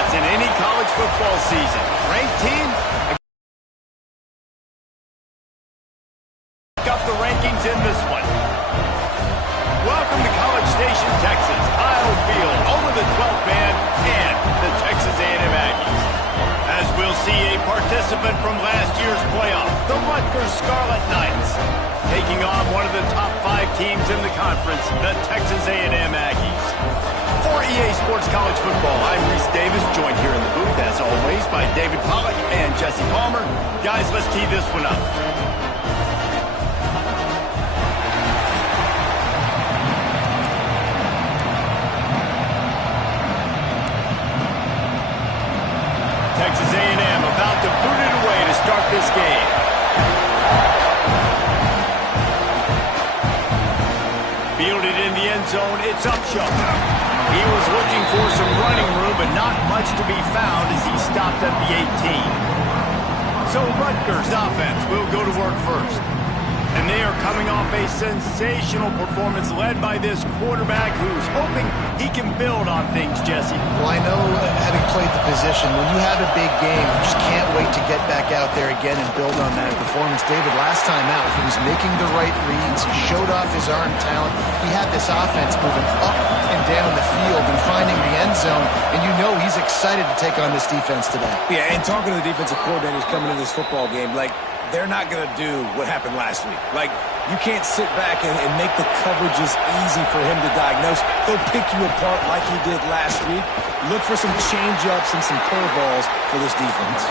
shots in any college football season. Ranked team up the rankings in this one. Welcome to College Station, Texas. Kyle Field, home of the 12th man and the Texas A&M Aggies. As we'll see a participant from last year's playoff, the Rutgers Scarlet Knights, taking on one of the top 5 teams in the conference, the Texas A&M Aggies. For EA Sports College Football, I'm Reese Davis, joined here in the booth, as always, by David Pollack and Jesse Palmer. Guys, let's tee this one up. Texas A&M about to boot it away to start this game. Fielded in the end zone, it's Upshaw. He was looking for some running room, but not much to be found as he stopped at the 18. So Rutgers offense will go to work first. And they are coming off a sensational performance led by this quarterback who's hoping he can build on things, Jesse. Well, I know, having played the position, when you have a big game, you just can't wait to get back out there again and build on that performance. David, last time out, he was making the right reads. He showed off his arm talent. He had this offense moving up and down the field and finding the end zone, and you know he's excited to take on this defense today. Yeah, and talking to the defensive coordinators coming into this football game, they're not going to do what happened last week. You can't sit back and make the coverages easy for him to diagnose. He'll pick you apart like he did last week. Look for some change-ups and some curveballs for this defense.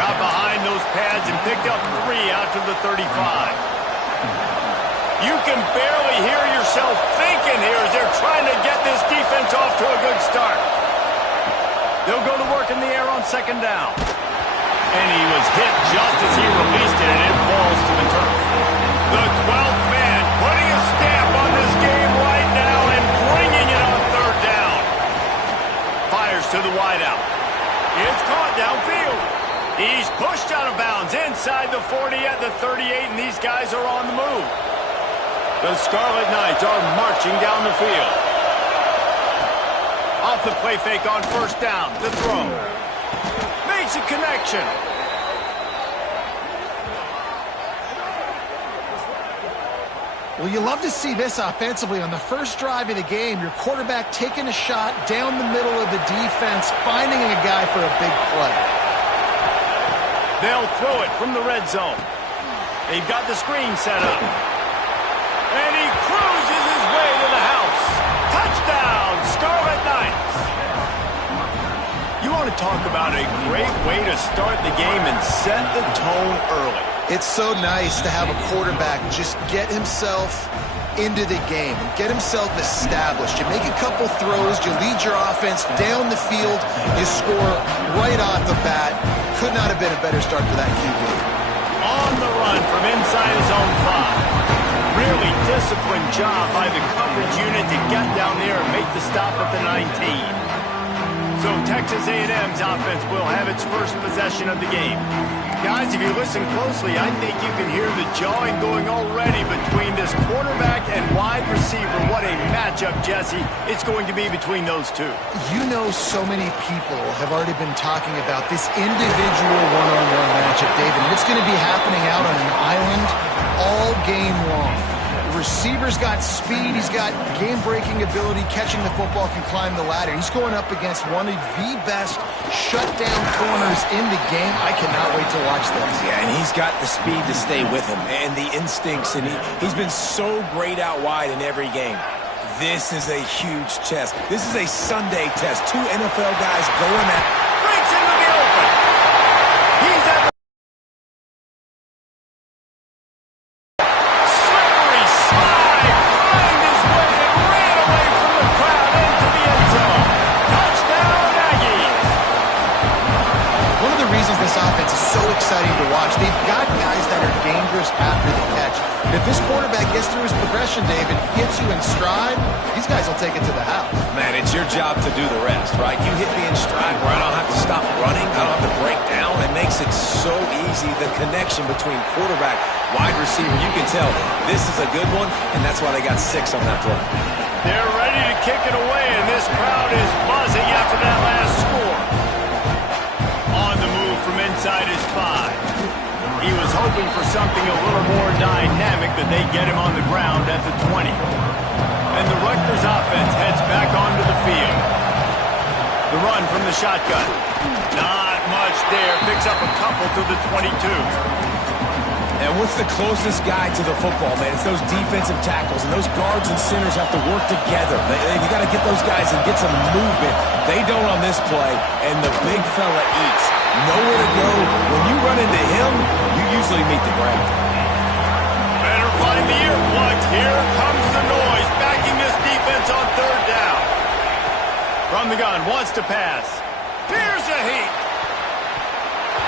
Got behind those pads and picked up 3 out to the 35. You can barely hear yourself thinking here as they're trying to get this defense off to a good start. They'll go to work in the air on second down. And he was hit just as he released it, and it falls to the turf. The 12th man putting a stamp on this game right now and bringing it on third down. Fires to the wideout. It's caught downfield. He's pushed out of bounds inside the 40 at the 38, and these guys are on the move. The Scarlet Knights are marching down the field. Off the play fake on first down. The throw. Makes a connection. Well, you love to see this offensively on the first drive of the game. Your quarterback taking a shot down the middle of the defense, finding a guy for a big play. They'll throw it from the red zone. They've got the screen set up. And he cruises his way to the house. Touchdown, Scarlet Knights. You want to talk about a great way to start the game and set the tone early. It's so nice to have a quarterback just get himself into the game and get himself established. You make a couple throws, you lead your offense down the field, you score right off the bat. Could not have been a better start for that QB. On the run from inside his own 5. Really disciplined job by the coverage unit to get down there and make the stop at the 19. So Texas A&M's offense will have its first possession of the game. Guys, if you listen closely, I think you can hear the jawing going already between this quarterback and wide receiver. What a matchup, Jesse, it's going to be between those two. You know, so many people have already been talking about this individual one-on-one matchup, David. And it's going to be happening out on an island all game long. The receiver's got speed, he's got game-breaking ability, catching the football, can climb the ladder. He's going up against one of the best shutdown corners in the game. I cannot wait to watch this. Yeah, and he's got the speed to stay with him and the instincts, and he's been so great out wide in every game. This is a huge test. This is a Sunday test. 2 NFL guys going at it. Breaks into the open. He's at the slippery slide. Find his way and ran away from the crowd into the end zone. Touchdown, Aggies. One of the reasons this offense is so exciting to watch, they've got guys that are dangerous after the catch. And if this quarterback gets through his progression, David, hits you in stride, these guys will take it to the house. Man, it's your job to do the rest, right? You hit me in stride where I don't have to stop running, I don't have to break down. It makes it so easy, the connection between quarterback, wide receiver. You can tell this is a good one, and that's why they got 6 on that play. They're ready to kick it away, and this crowd is buzzing after that last score. hoping for something a little more dynamic, but they get him on the ground at the 20. And the Rutgers offense heads back onto the field. The run from the shotgun. Not much there. Picks up a couple to the 22. And what's the closest guy to the football, man? It's those defensive tackles, and those guards and centers have to work together. They got to get those guys and get some movement. They don't on this play, and the big fella eats. Nowhere to go. When you run into him, you usually meet the ground. Better find the earplugs. Here comes the noise, backing this defense on third down. From the gun, wants to pass. Here's a heat.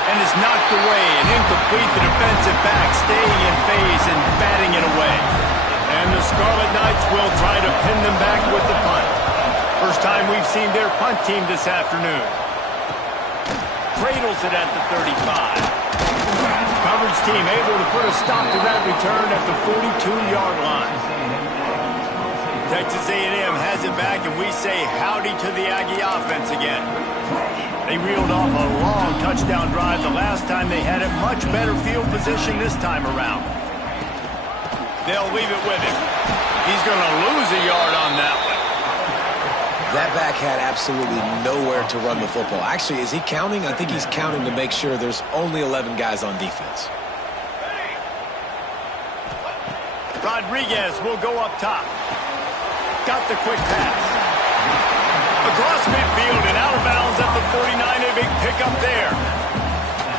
And is knocked away and incomplete. The defensive back staying in phase and batting it away. And the Scarlet Knights will try to pin them back with the punt. First time we've seen their punt team this afternoon. Cradles it at the 35. Coverage team able to put a stop to that return at the 42-yard line. Texas A&M has it back, and we say howdy to the Aggie offense again. They reeled off a long touchdown drive the last time they had it. Much better field position this time around. They'll leave it with him. He's going to lose a yard on that one. That back had absolutely nowhere to run the football. Actually, is he counting? I think he's counting to make sure there's only 11 guys on defense. Rodriguez will go up top. Got the quick pass. Across midfield and out of bounds at the 49. A big pickup there.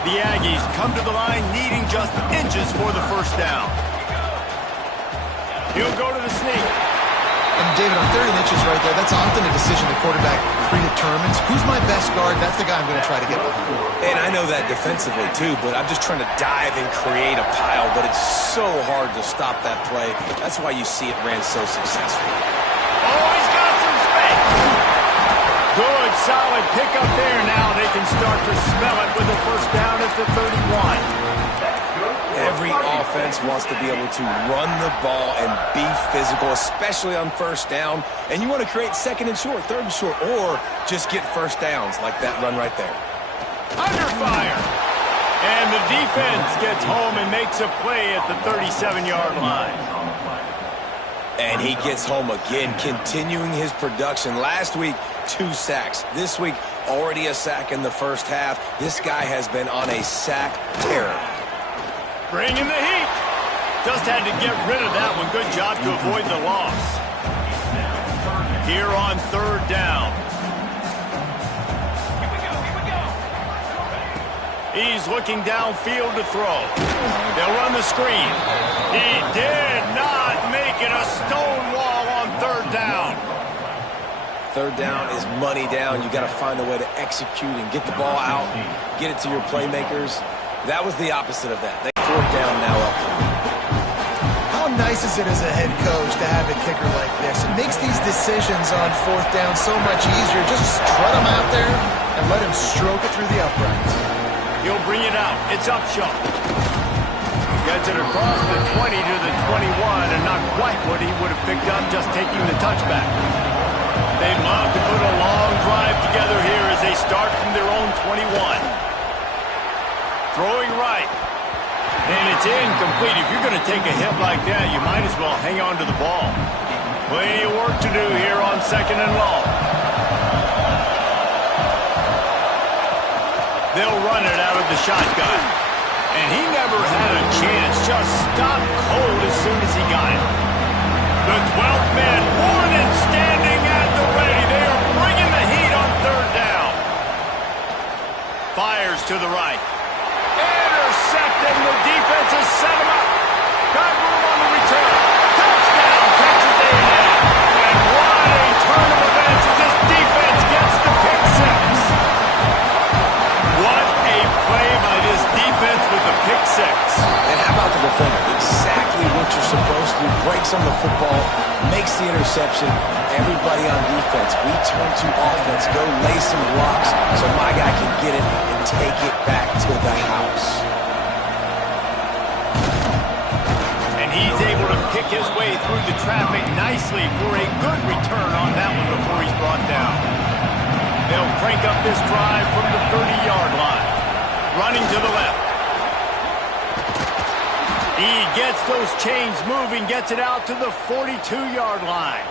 The Aggies come to the line needing just inches for the first down. He'll go to the sneak. And David, on 30 inches right there, that's often a decision the quarterback predetermines. Who's my best guard? That's the guy I'm going to try to get behind. And I know that defensively too, but I'm just trying to dive and create a pile, but it's so hard to stop that play. That's why you see it ran so successfully. Oh, he's got some space. Good, solid pickup there. Now they can start to smell it with a first down at the 31. Every offense wants to be able to run the ball and be physical, especially on first down. And you want to create second and short, third and short, or just get first downs like that run right there. Under fire. And the defense gets home and makes a play at the 37-yard line. And he gets home again, continuing his production. Last week, 2 sacks. This week, already a sack in the first half. This guy has been on a sack terror. Bringing the heat. Just had to get rid of that one. Good job to avoid the loss. Here on third down. He's looking downfield to throw. They'll run the screen. He did not make it a stone wall on third down. Third down is money down. You got to find a way to execute and get the ball out, get it to your playmakers. That was the opposite of that. Fourth down now up. How nice is it as a head coach to have a kicker like this? It makes these decisions on fourth down so much easier. Just trot him out there and let him stroke it through the uprights. He'll bring it out. It's Upshaw. Gets it across the 20 to the 21, and not quite what he would have picked up just taking the touchback. They'd love to put a long drive together here as they start from their own 21. Throwing right. And it's incomplete. If you're going to take a hit like that, you might as well hang on to the ball. Plenty of work to do here on second and long. They'll run it out of the shotgun. And he never had a chance. Just stopped cold as soon as he got it. The 12th man, Warren standing at the ready. They are bringing the heat on third down. Fires to the right. Intercepted. The defense has set him up. Got room on the return. Touchdown, Texas A&M. And what a turn of events as this defense gets the pick six. What a play by this defense with the pick six. And how about the defender? Exactly what you're supposed to do. Breaks on the football, makes the interception. Everybody on defense, we turn to offense. Go lay some blocks so my guy can get it and take it back to the house. And he's able to pick his way through the traffic nicely for a good return on that one before he's brought down. They'll crank up this drive from the 30-yard line. Running to the left. He gets those chains moving, gets it out to the 42-yard line.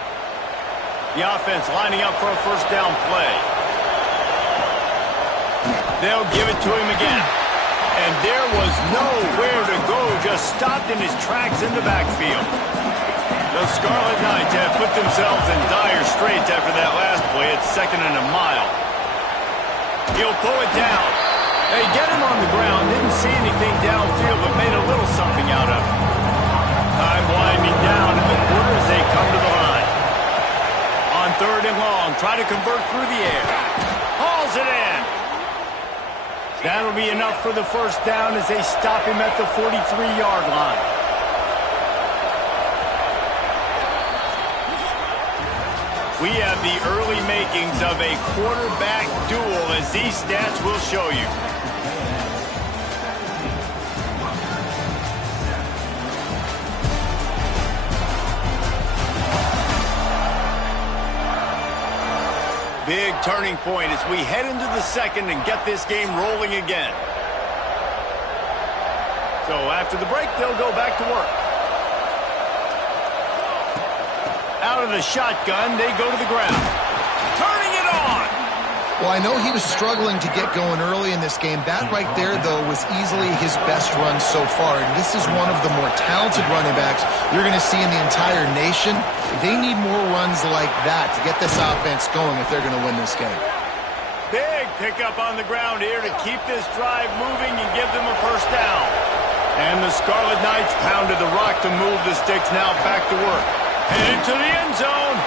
The offense lining up for a first down play. They'll give it to him again. And there was nowhere to go, just stopped in his tracks in the backfield. The Scarlet Knights have put themselves in dire straits after that last play. It's 2nd and a mile. He'll pull it down. They get him on the ground. Didn't see anything downfield, but made a little something out of it. Time winding down in the quarter as they come to the line. On 3rd and long, try to convert through the air. Hauls it in. That'll be enough for the first down as they stop him at the 43-yard line. We have the early makings of a quarterback duel, as these stats will show you. Big turning point as we head into the second and get this game rolling again. So after the break, they'll go back to work. Out of the shotgun, they go to the ground. Turning it on! Well, I know he was struggling to get going early in this game. That right there, though, was easily his best run so far. And this is one of the more talented running backs you're going to see in the entire nation. They need more runs like that to get this offense going if they're going to win this game. Big pickup on the ground here to keep this drive moving and give them a first down. And the Scarlet Knights pounded the rock to move the sticks, now back to work. Headed to the end zone,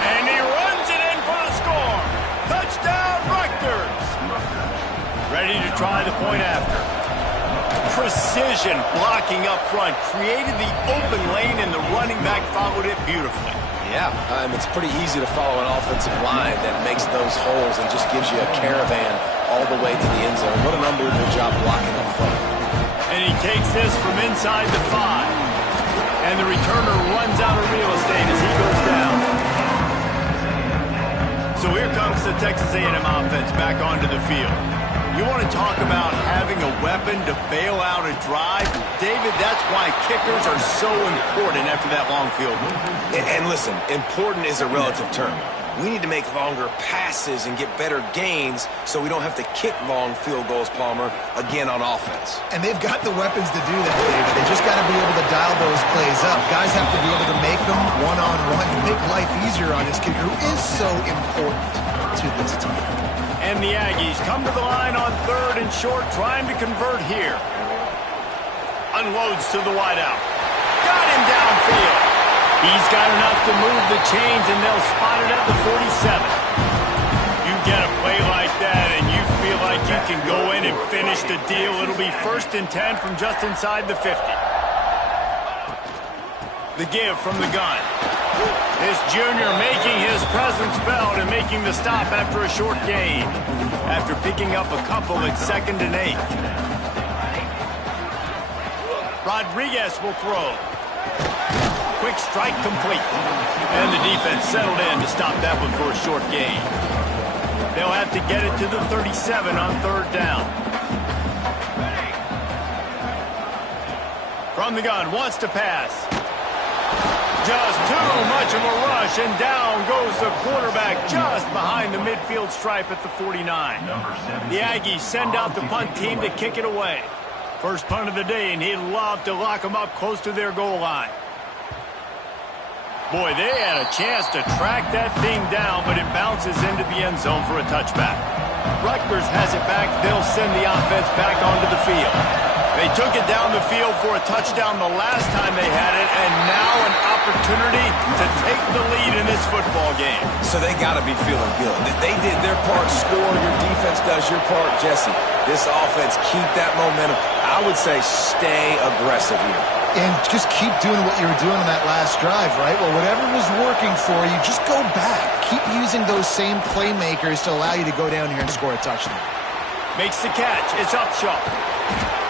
and he runs it in for the score. Touchdown, Rutgers. Ready to try the point after. Precision blocking up front, created the open lane, and the running back followed it beautifully. Yeah, it's pretty easy to follow an offensive line that makes those holes and just gives you a caravan all the way to the end zone. What an unbelievable job blocking up front. And he takes this from inside the 5. And the returner runs out of real estate as he goes down. So here comes the Texas A&M offense back onto the field. You want to talk about having a weapon to bail out a drive? David, that's why kickers are so important after that long field goal. And listen, important is a relative term. We need to make longer passes and get better gains so we don't have to kick long field goals, Palmer, again on offense. And they've got the weapons to do that, David. They just got to be able to dial those plays up. Guys have to be able to make them one-on-one to make life easier on this kicker, who is so important to this team. And the Aggies come to the line on 3rd and short, trying to convert here. Unloads to the wideout. Got him downfield. He's got enough to move the chains, and they'll spot it at the 47. You get a play like that, and you feel like you can go in and finish the deal. It'll be 1st and 10 from just inside the 50. The give from the gun. This junior making his presence felt and making the stop after a short gain. After picking up a couple at 2nd and 8. Rodriguez will throw. Quick strike complete. And the defense settled in to stop that one for a short gain. They'll have to get it to the 37 on 3rd down. From the gun, wants to pass. Just too much of a rush, and down goes the quarterback just behind the midfield stripe at the 49. The Aggies send out the punt team to kick it away. First punt of the day, and he'd love to lock them up close to their goal line. Boy, they had a chance to track that thing down, but it bounces into the end zone for a touchback. Rutgers has it back. They'll send the offense back onto the field. They took it down the field for a touchdown the last time they had it, and now an opportunity to take the lead in this football game. So they got to be feeling good. They did their part, score. Your defense does your part, Jesse. This offense, keep that momentum. I would say stay aggressive here. And just keep doing what you were doing in that last drive, right? Well, whatever was working for you, just go back. Keep using those same playmakers to allow you to go down here and score a touchdown. Makes the catch. It's Upshaw.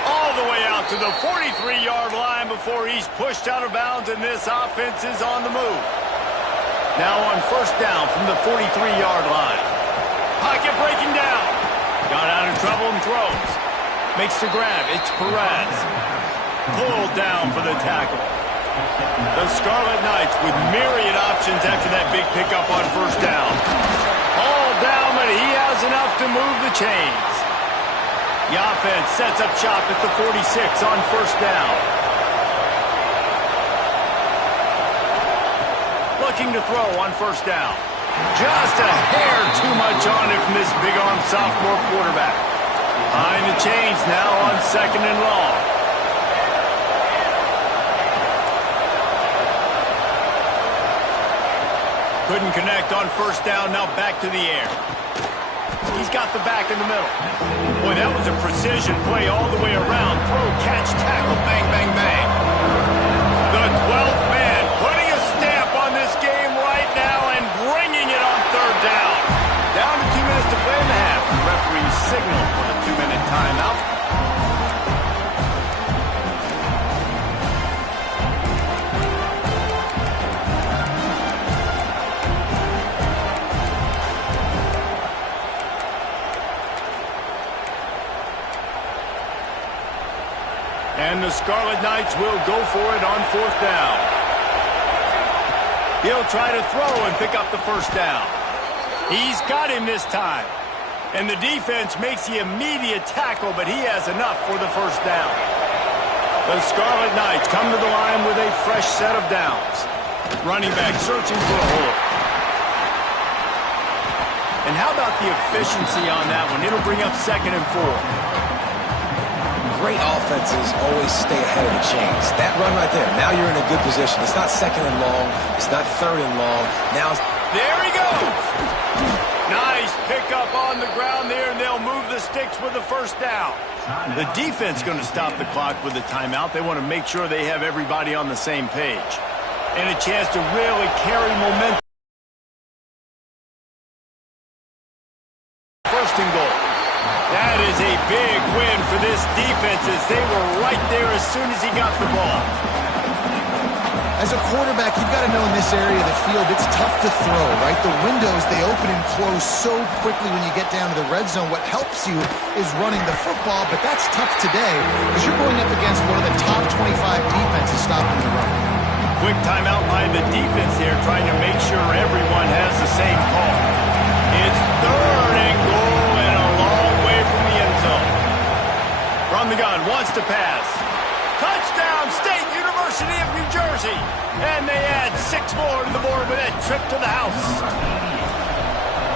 All the way out to the 43-yard line before he's pushed out of bounds, and this offense is on the move. Now on 1st down from the 43-yard line. Pocket breaking down. Got out of trouble and throws. Makes the grab. It's Perez. pulled down for the tackle. The Scarlet Knights with myriad options after that big pickup on first down. All down, but he has enough to move the chains. The offense sets up shop at the 46 on first down. Looking to throw on first down. Just a hair too much on it from this big-arm sophomore quarterback. Behind the chains now on second and long. Couldn't connect on first down, now back to the air. He's got the back in the middle. Boy, that was a precision play all the way around. Throw, catch, tackle, bang, bang, bang. The 12th man putting a stamp on this game right now and bringing it on third down. Down to 2 minutes to play in the half. The referee signaled for the 2-minute timeout. And the Scarlet Knights will go for it on fourth down. He'll try to throw and pick up the first down. He's got him this time. And the defense makes the immediate tackle, but he has enough for the first down. The Scarlet Knights come to the line with a fresh set of downs. Running back searching for a hole. And how about the efficiency on that one? It'll bring up 2nd and 4. Great offenses always stay ahead of the chains. That run right there, now you're in a good position. It's not 2nd and long. It's not 3rd and long. Now it's... There he goes! Nice pickup on the ground there, and they'll move the sticks with the first down. The defense going to stop the clock with the timeout. They want to make sure they have everybody on the same page. And a chance to really carry momentum. First and goal. That is a big win for this defense as they were right there as soon as he got the ball. As a quarterback, you've got to know in this area of the field, it's tough to throw, right? The windows, they open and close so quickly when you get down to the red zone. What helps you is running the football, but that's tough today because you're going up against one of the top 25 defenses stopping the run. Quick timeout by the defense here, trying to make sure everyone has the same call. It's 3rd and goal and a long way from the end zone. From the gun, wants to pass. Touchdown, State University of New Jersey. And they add 6 more to the board with that trip to the house.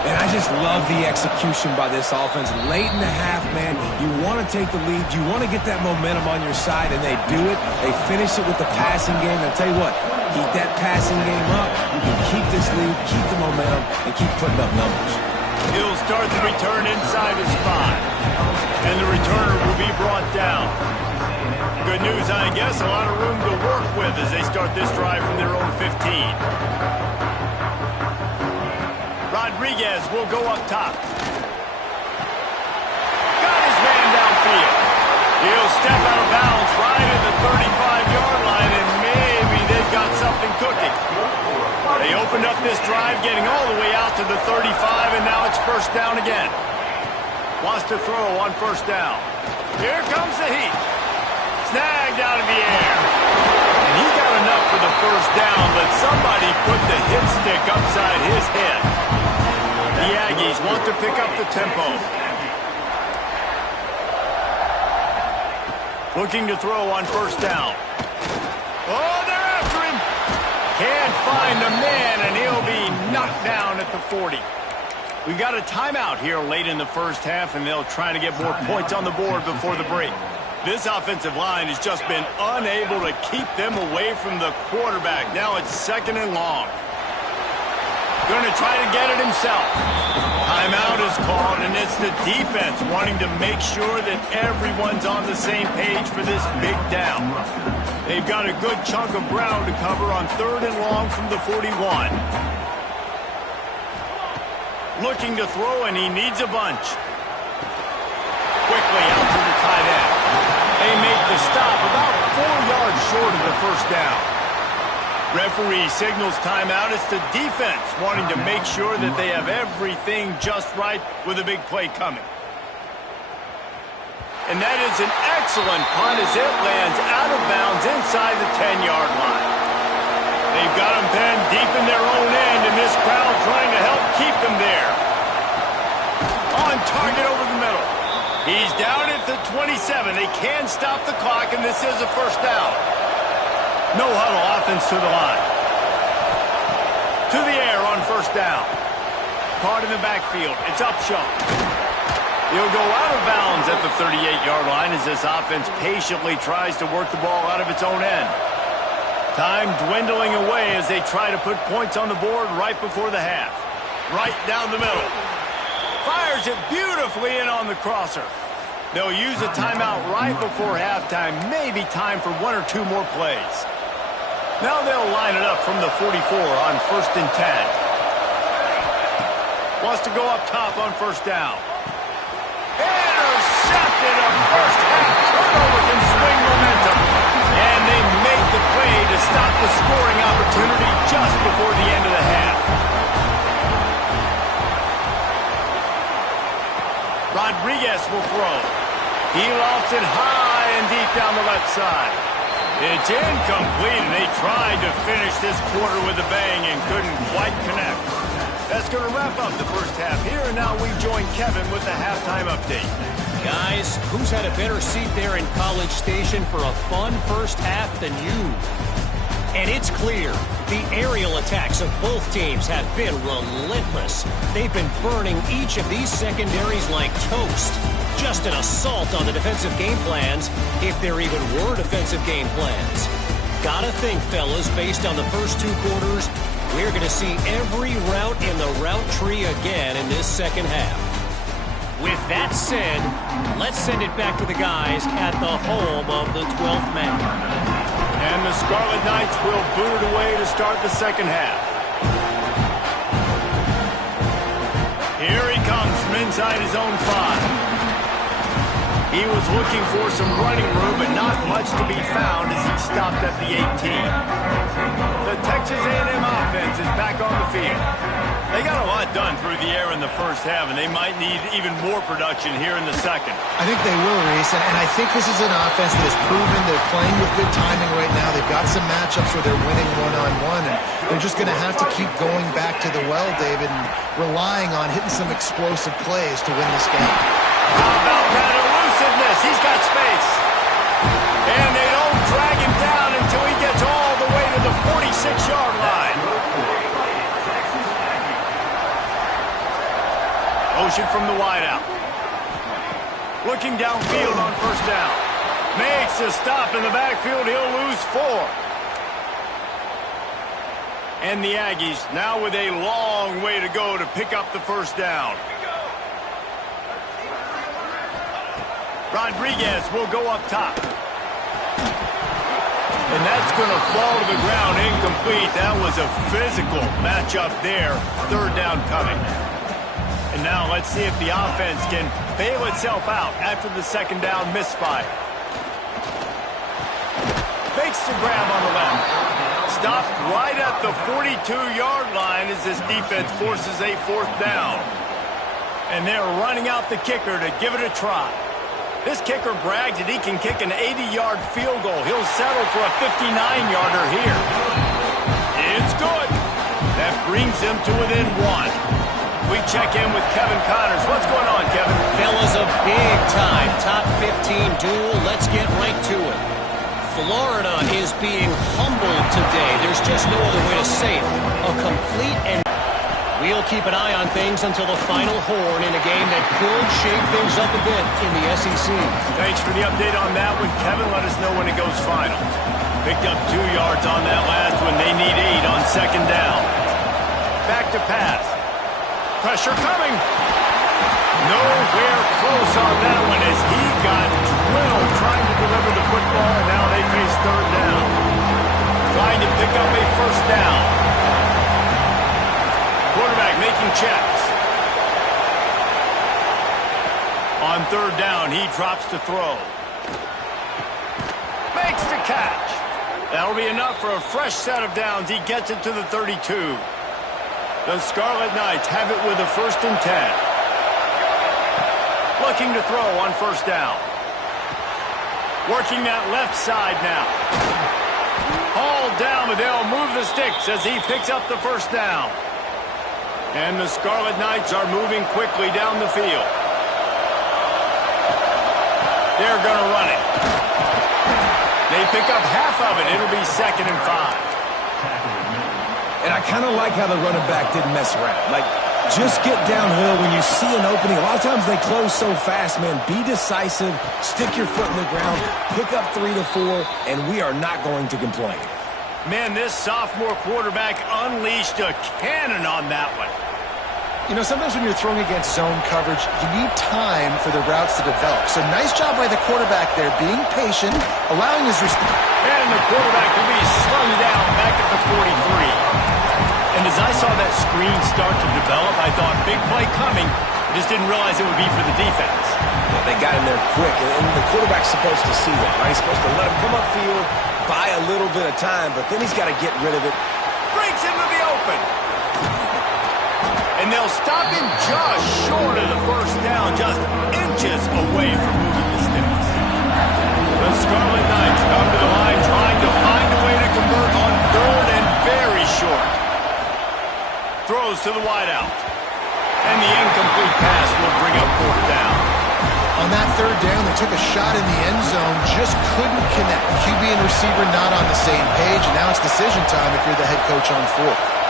And I just love the execution by this offense. Late in the half, man, you want to take the lead. You want to get that momentum on your side, and they do it. They finish it with the passing game. And I'll tell you what, keep that passing game up. You can keep this lead, keep the momentum, and keep putting up numbers. He'll start the return inside his spot. And the returner will be brought down. Good news, I guess, a lot of room to work with as they start this drive from their own 15. Rodriguez will go up top. Got his man downfield. He'll step out of bounds right at the 35-yard line, and maybe they've got something cooking. They opened up this drive getting all the way out to the 35, and now it's first down again. Wants to throw on first down. Here comes the heat. Snagged out of the air. And he got enough for the first down, but somebody put the hit stick upside his head. The Aggies want to pick up the tempo. Looking to throw on first down. Oh, they're after him. Can't find the man, and he'll be knocked down at the 40. We've got a timeout here late in the first half, and they'll try to get more points on the board before the break. This offensive line has just been unable to keep them away from the quarterback. Now it's 2nd and long. Going to try to get it himself. Timeout is called, and it's the defense wanting to make sure that everyone's on the same page for this big down. They've got a good chunk of ground to cover on 3rd and long from the 41. Looking to throw, and he needs a bunch. Quickly out to the tight end. They make the stop about 4 yards short of the first down. Referee signals timeout. It's the defense wanting to make sure that they have everything just right with a big play coming. And that is an excellent punt as it lands out of bounds inside the 10-yard line. They've got them pinned deep in their own end, and this crowd trying to help keep them there. On target over the middle. He's down at the 27. They can stop the clock, and this is a first down. No huddle offense to the line. To the air on first down. Caught in the backfield. It's Upshaw. He'll go out of bounds at the 38-yard line as this offense patiently tries to work the ball out of its own end. Time dwindling away as they try to put points on the board right before the half. Right down the middle. Fires it beautifully in on the crosser. They'll use a timeout right before halftime. Maybe time for one or two more plays. Now they'll line it up from the 44 on 1st and 10. Wants to go up top on first down. Intercepted. A first half turnover can swing momentum. And they make the play to stop the scoring opportunity just before the end of the half. Rodriguez will throw. He lofts it high and deep down the left side. It's incomplete, and they tried to finish this quarter with a bang and couldn't quite connect. That's going to wrap up the first half here, and now we join Kevin with the halftime update. Guys, who's had a better seat there in College Station for a fun first half than you? And it's clear, the aerial attacks of both teams have been relentless. They've been burning each of these secondaries like toast. Just an assault on the defensive game plans, if there even were defensive game plans. Gotta think, fellas, based on the first two quarters, we're going to see every route in the route tree again in this second half. With that said, let's send it back to the guys at the home of the 12th man. And the Scarlet Knights will boot it away to start the second half. Here he comes from inside his own 5. He was looking for some running room, but not much to be found as he stopped at the 18. The Texas A&M offense is back on the field. They got a lot done through the air in the first half, and they might need even more production here in the second. I think they will, Reese, and I think this is an offense that has proven they're playing with good timing right now. They've got some matchups where they're winning one-on-one, and they're just going to have to keep going back to the well, David, and relying on hitting some explosive plays to win this game. How about that elusiveness? He's got space. And they don't drag him down until he gets all the way to the 46-yard line. Motion from the wideout. Looking downfield on first down. Makes a stop in the backfield. He'll lose 4. And the Aggies now with a long way to go to pick up the first down. Rodriguez will go up top. And that's going to fall to the ground incomplete. That was a physical matchup there. Third down coming. And now let's see if the offense can bail itself out after the second down misfire. Makes the grab on the left. Stopped right at the 42-yard line as this defense forces a fourth down. And they're running out the kicker to give it a try. This kicker brags that he can kick an 80-yard field goal. He'll settle for a 59-yarder here. It's good. That brings them to within 1. We check in with Kevin Connors. What's going on, Kevin? Fellas, a big-time top 15 duel. Let's get right to it. Florida is being humbled today. There's just no other way to say it. A complete and... We'll keep an eye on things until the final horn in a game that could shake things up a bit in the SEC. Thanks for the update on that one, Kevin. Let us know when it goes final. Picked up 2 yards on that last one. They need 8 on second down. Back to pass. Pressure coming. Nowhere close on that one as he got drilled trying to deliver the football, and now they face third down. Trying to pick up a first down. Quarterback making checks. On third down, he drops to throw. Makes the catch. That'll be enough for a fresh set of downs. He gets it to the 32. The Scarlet Knights have it with a 1st and 10. Looking to throw on first down. Working that left side now. Hauled down, but they'll move the sticks as he picks up the first down. And the Scarlet Knights are moving quickly down the field. They're going to run it. They pick up half of it. It'll be 2nd and 5. And I kind of like how the running back didn't mess around. Like, just get downhill when you see an opening. A lot of times they close so fast, man. Be decisive, stick your foot in the ground, pick up 3 to 4, and we are not going to complain. Man, this sophomore quarterback unleashed a cannon on that one. You know, sometimes when you're throwing against zone coverage, you need time for the routes to develop. So nice job by the quarterback there, being patient, allowing his receiver. And the quarterback will be slung down back at the 43. And as I saw that screen start to develop, I thought, big play coming. I just didn't realize it would be for the defense. Yeah, they got him there quick, and the quarterback's supposed to see that, right? He's supposed to let him come upfield, buy a little bit of time, but then he's got to get rid of it. Breaks into the open. And they'll stop him just short of the first down, just inches away from moving the sticks. The Scarlet Knights come to the line trying to find a way to convert on 3rd and very short. Throws to the wideout. And the incomplete pass will bring up 4th down. On that 3rd down, they took a shot in the end zone, just couldn't connect. QB and receiver not on the same page, and now it's decision time if you're the head coach on 4th.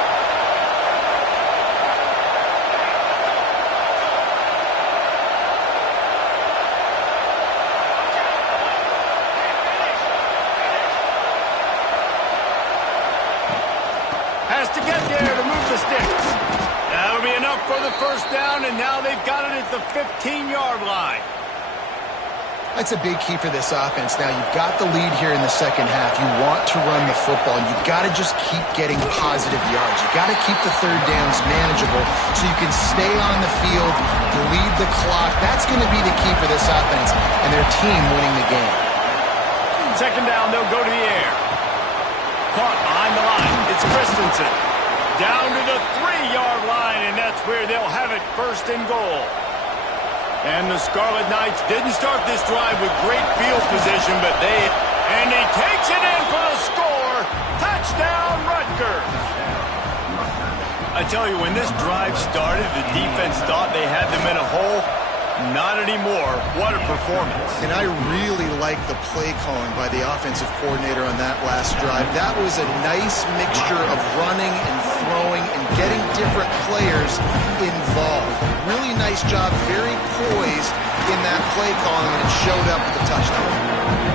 Has to get there to move the sticks. That'll be enough for the first down, and now they've got it at the 15-yard line. That's a big key for this offense. Now, you've got the lead here in the second half. You want to run the football. You've got to just keep getting positive yards. You've got to keep the 3rd downs manageable so you can stay on the field, bleed the clock. That's going to be the key for this offense and their team winning the game. 2nd down, they'll go to the air. Caught behind the line. It's Christensen. Down to the 3-yard line, and that's where they'll have it 1st and goal. And the Scarlet Knights didn't start this drive with great field position, but and he takes it in for the score. Touchdown, Rutgers. I tell you, when this drive started, the defense thought they had them in a hole. Not anymore. What a performance. And I really like the play calling by the offensive coordinator on that last drive. That was a nice mixture of running and throwing and getting different players involved. Really nice job, very poised in that play calling, and it showed up with the touchdown.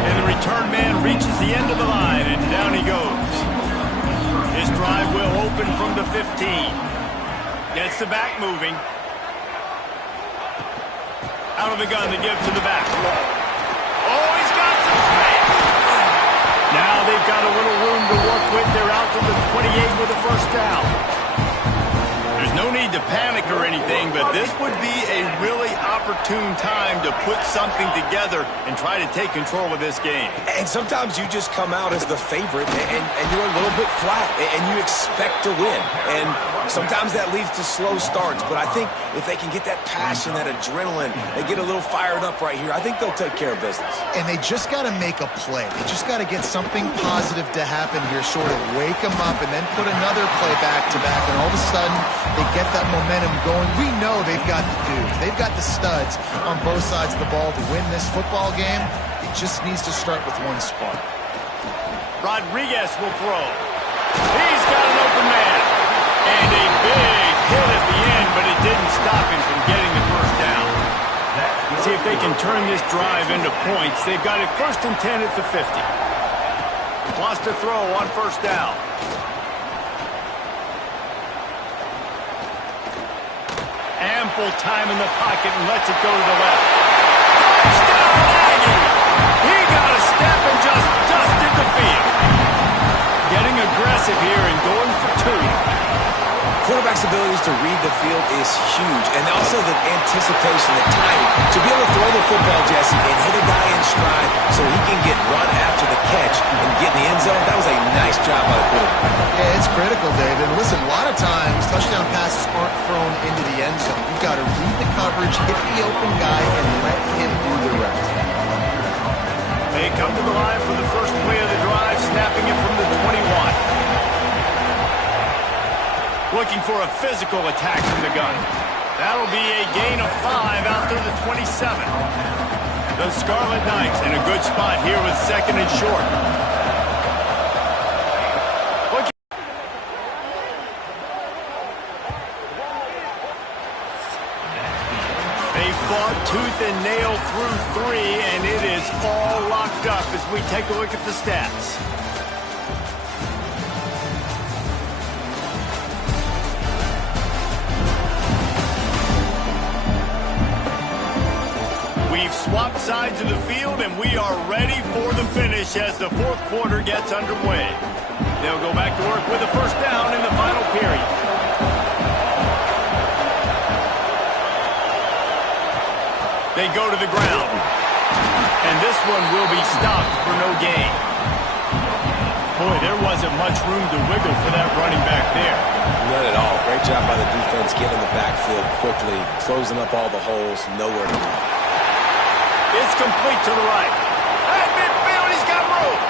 And the return man reaches the end of the line, and down he goes. His drive will open from the 15. Gets the back moving. Out of the gun to give to the back. Oh, he's got some space. Now they've got a little room to work with. They're out to the 28 with a first down. There's no need to panic or anything, but this would be a really opportune time to put something together and try to take control of this game. And sometimes you just come out as the favorite, and you're a little bit flat, and you expect to win. And sometimes that leads to slow starts, but I think if they can get that passion, that adrenaline, they get a little fired up right here, I think they'll take care of business. And they just got to make a play. They just got to get something positive to happen here, sort of wake them up, and then put another play back-to-back, and all of a sudden they get that momentum going. We know they've got the dudes. They've got the studs on both sides of the ball to win this football game. It just needs to start with one spark. Rodriguez will throw. He's got an open man. And a big hit at the end, but it didn't stop him from getting the first down. Let's see if they can turn this drive into points. They've got it 1st and 10 at the 50. Lost a throw on first down. Ample time in the pocket and lets it go to the left. Touchdown, Aggie! He got a step and just dusted the field. Getting aggressive here and going for 2. Quarterback's abilities to read the field is huge, and also the anticipation, the timing. To be able to throw the football, Jesse, and hit a guy in stride so he can get run after the catch and get in the end zone, that was a nice job by the quarterback. Yeah, it's critical, David. Listen, a lot of times touchdown passes aren't thrown into the end zone. You've got to read the coverage, hit the open guy, and let him do the rest. They come to the line for the first play of the drive, snapping it from the 21. Looking for a physical attack from the gun. That'll be a gain of 5 out to the 27. The Scarlet Knights in a good spot here with second and short. They fought tooth and nail through 3, and it is all locked up as we take a look at the stats. We've swapped sides of the field, and we are ready for the finish as the fourth quarter gets underway. They'll go back to work with a first down in the final period. They go to the ground, and this one will be stopped for no gain. Boy, there wasn't much room to wiggle for that running back there. None at all. Great job by the defense getting the backfield quickly, closing up all the holes, nowhere to go. It's complete to the right. At midfield, he's got room.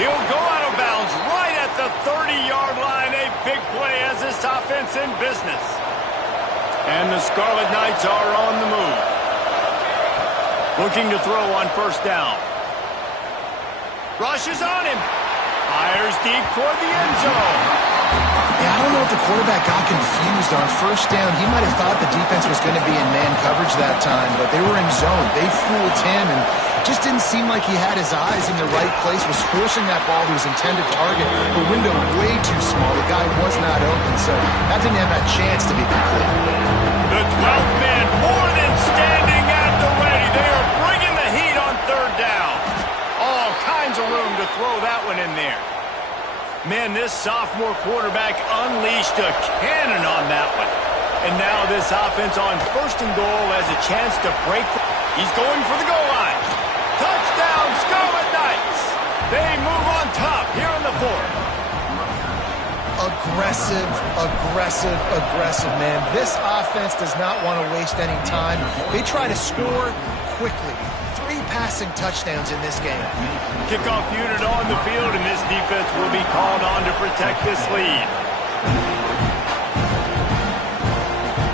He'll go out of bounds right at the 30-yard line. A big play as this offense in business. And the Scarlet Knights are on the move. Looking to throw on first down. Rushes on him. Fires deep toward the end zone. Yeah, I don't know if the quarterback got confused on first down. He might have thought the defense was going to be in man coverage that time, but they were in zone. They fooled him and just didn't seem like he had his eyes in the right place, was forcing that ball to his intended target. The window way too small. The guy was not open, so that didn't have that chance to be complete. The 12th man more than standing at the ready. They are bringing the heat on third down. All kinds of room to throw that one in there. Man, this sophomore quarterback unleashed a cannon on that one. And now this offense on first and goal has a chance to break. He's going for the goal line. Touchdown, Scarlet Knights. They move on top here in the fourth. Aggressive, aggressive, aggressive, man. This offense does not want to waste any time. They try to score quickly. 3 passing touchdowns in this game. Kickoff unit on the field, and this defense will be called on to protect this lead.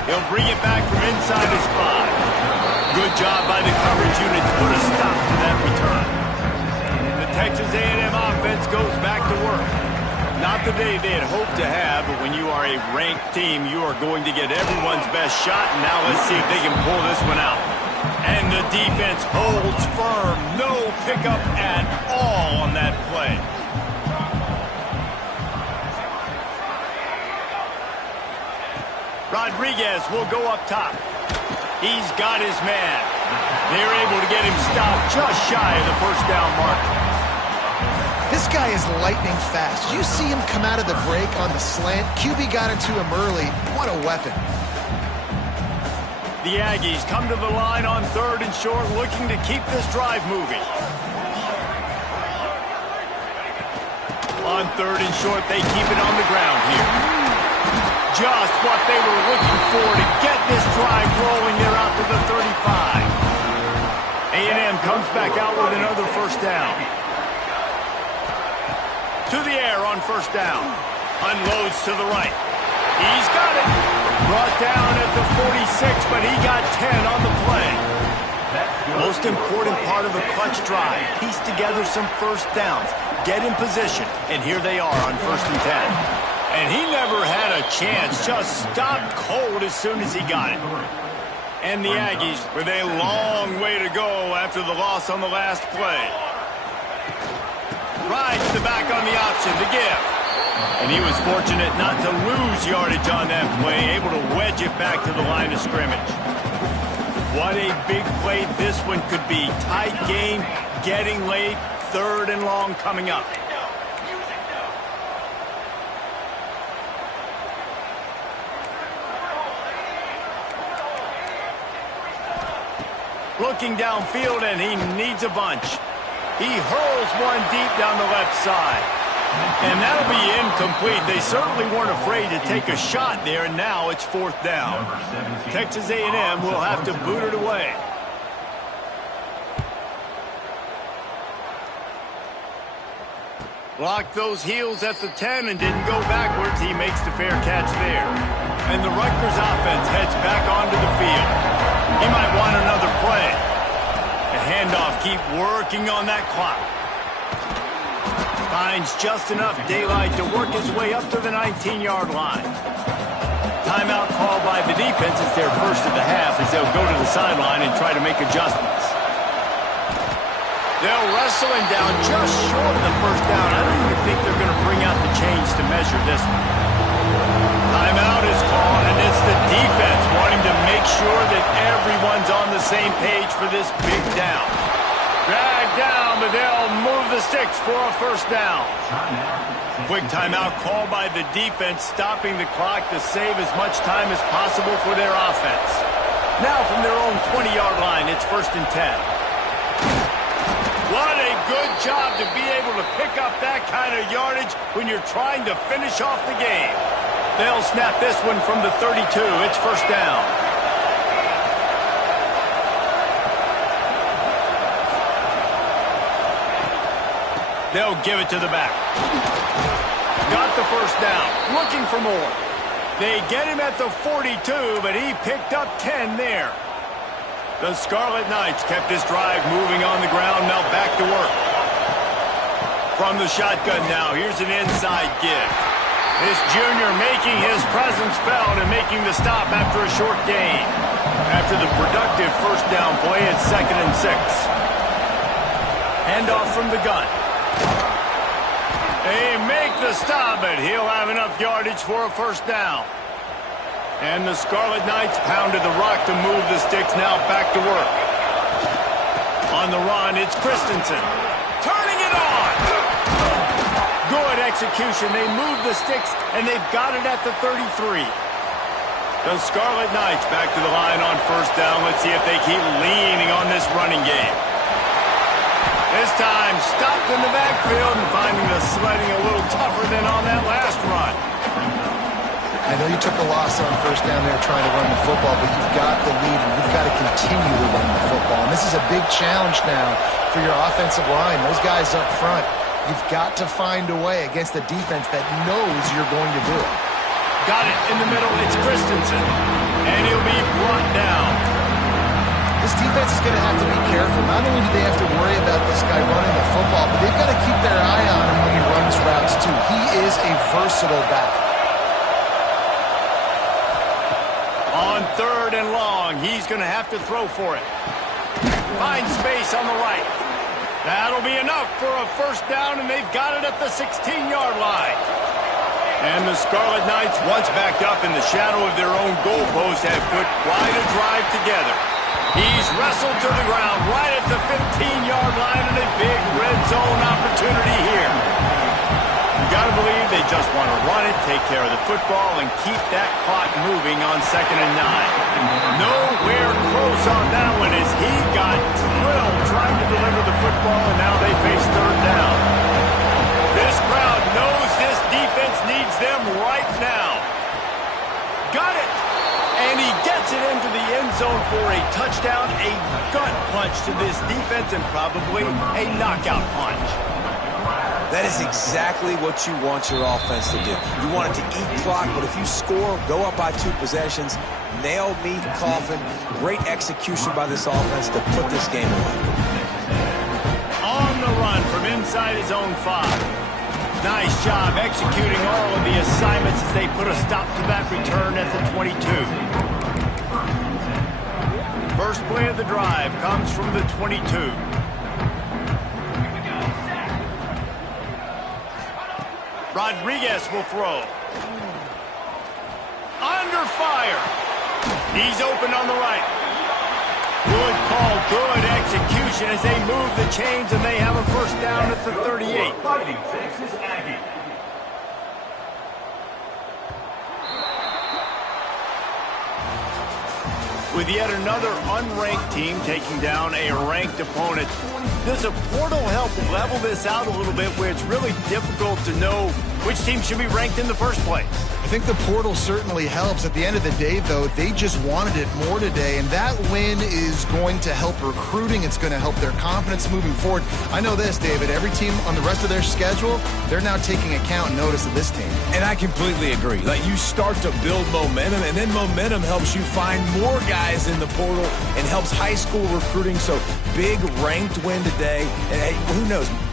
He'll bring it back from inside his 5. Good job by the coverage unit to put a stop to that return. The Texas A&M offense goes back to work. Not the day they had hoped to have, but when you are a ranked team, you are going to get everyone's best shot. And now let's see if they can pull this one out. And the defense holds firm. No pickup at all on that play. Rodriguez will go up top. He's got his man. They're able to get him stopped just shy of the first down mark. This guy is lightning fast. You see him come out of the break on the slant. QB got it to him early. What a weapon. The Aggies come to the line on third and short, looking to keep this drive moving. On third and short, they keep it on the ground here. Just what they were looking for to get this drive rolling. They're out to the 35. A&M comes back out with another first down. To the air on first down. Unloads to the right. He's got it. Brought down at the 46, but he got 10 on the play. Most important part of a clutch drive. Piece together some first downs. Get in position. And here they are on first and 10. And he never had a chance. Just stopped cold as soon as he got it. And the Aggies with a long way to go after the loss on the last play. Rides the back on the option to give. And he was fortunate not to lose yardage on that play, able to wedge it back to the line of scrimmage. What a big play this one could be. Tight game, getting late, third and long coming up. Looking downfield, and he needs a bunch. He hurls one deep down the left side. And that'll be incomplete. They certainly weren't afraid to take a shot there, and now it's fourth down. Texas A&M will have to boot it away. Blocked those heels at the 10 and didn't go backwards. He makes the fair catch there. And the Rutgers offense heads back onto the field. He might want another play. The handoff, keep working on that clock. Finds just enough daylight to work his way up to the 19-yard line. Timeout called by the defense is their first of the half as they'll go to the sideline and try to make adjustments. They'll wrestle him down just short of the first down. I don't even think they're going to bring out the chains to measure this one. Timeout is called, and it's the defense wanting to make sure that everyone's on the same page for this big down. Dragged down, but they'll move the sticks for a first down. Quick timeout called by the defense, stopping the clock to save as much time as possible for their offense. Now from their own 20-yard line, it's 1st and 10. What a good job to be able to pick up that kind of yardage when you're trying to finish off the game. They'll snap this one from the 32. It's 1st down. They'll give it to the back. Got the first down. Looking for more. They get him at the 42, but he picked up 10 there. The Scarlet Knights kept this drive moving on the ground. Now back to work. From the shotgun now, here's an inside give. This junior making his presence felt and making the stop after a short gain. After the productive first down play, it's 2nd and 6. Handoff from the gun. They make the stop, but he'll have enough yardage for a first down. And the Scarlet Knights pounded the rock to move the sticks, now back to work. On the run, it's Christensen. Turning it on! Good execution. They move the sticks, and they've got it at the 33. The Scarlet Knights back to the line on first down. Let's see if they keep leaning on this running game. This time, stopped in the backfield and finding the sledding a little tougher than on that last run. I know you took a loss on first down there trying to run the football, but you've got the lead, and you've got to continue to run the football. And this is a big challenge now for your offensive line. Those guys up front, you've got to find a way against a defense that knows you're going to do it. Got it in the middle. It's Christensen, and he'll be brought down. This defense is going to have to be careful. Not only do they have to worry about this guy running the football, but they've got to keep their eye on him when he runs routes, too. He is a versatile back. On 3rd and long, he's going to have to throw for it. Finds space on the right. That'll be enough for a first down, and they've got it at the 16-yard line. And the Scarlet Knights, once backed up in the shadow of their own goalpost, have put quite a drive together. He's wrestled to the ground right at the 15-yard line, and a big red zone opportunity here. You got to believe they just want to run it, take care of the football, and keep that clock moving on 2nd and 9. Nowhere close on that one as he got drilled trying to deliver the football, and now they face 3rd down. This crowd knows this defense needs them right now. Got it! And he gets it into the end zone for a touchdown, a gut punch to this defense, and probably a knockout punch. That is exactly what you want your offense to do. You want it to eat clock, but if you score, go up by 2 possessions, nail, meet, coffin. Great execution by this offense to put this game away. On the run from inside his own 5. Nice job executing all of the assignments as they put a stop to that return at the 22. First play of the drive comes from the 22. Rodriguez will throw. Under fire. He's open on the right. Good call, good execution as they move the chains, and they have a first down at the 38. Fighting Texas Aggie. With yet another unranked team taking down a ranked opponent, does a portal help level this out a little bit where it's really difficult to know which team should be ranked in the first place? I think the portal certainly helps. At the end of the day, though, they just wanted it more today, and that win is going to help recruiting. It's going to help their confidence moving forward. I know this, David. Every team on the rest of their schedule, they're now taking account and notice of this team. And I completely agree. Like, you start to build momentum, and then momentum helps you find more guys in the portal and helps high school recruiting. So, big ranked win today. And hey, who knows?